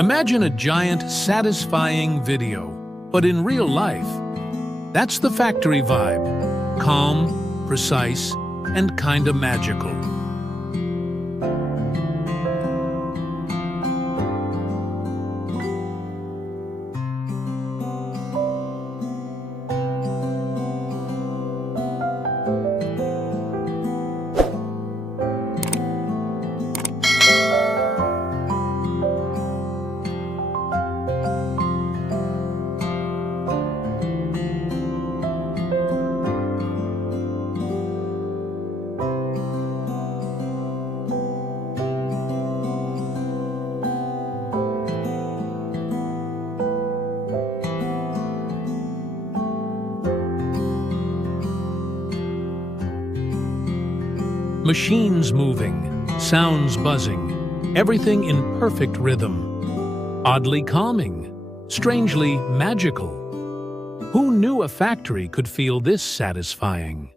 Imagine a giant, satisfying video, but in real life. That's the factory vibe. Calm, precise, and kinda magical. Machines moving, sounds buzzing, everything in perfect rhythm. Oddly calming, strangely magical. Who knew a factory could feel this satisfying?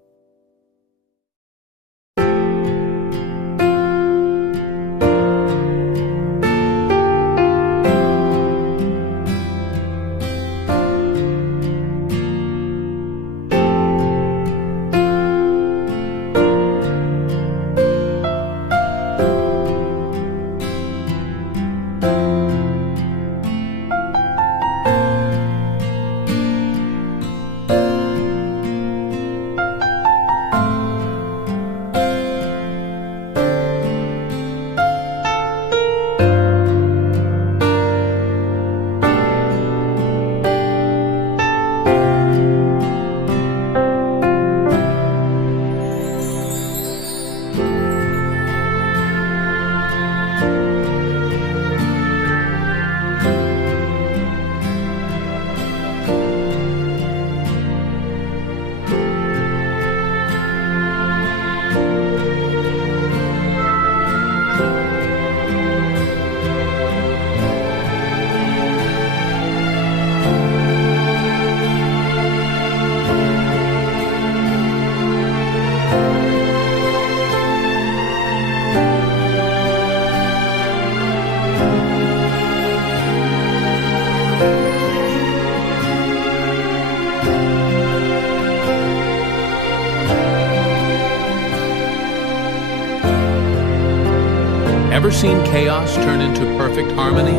Ever seen chaos turn into perfect harmony?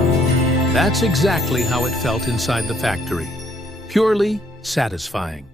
That's exactly how it felt inside the factory. Purely satisfying.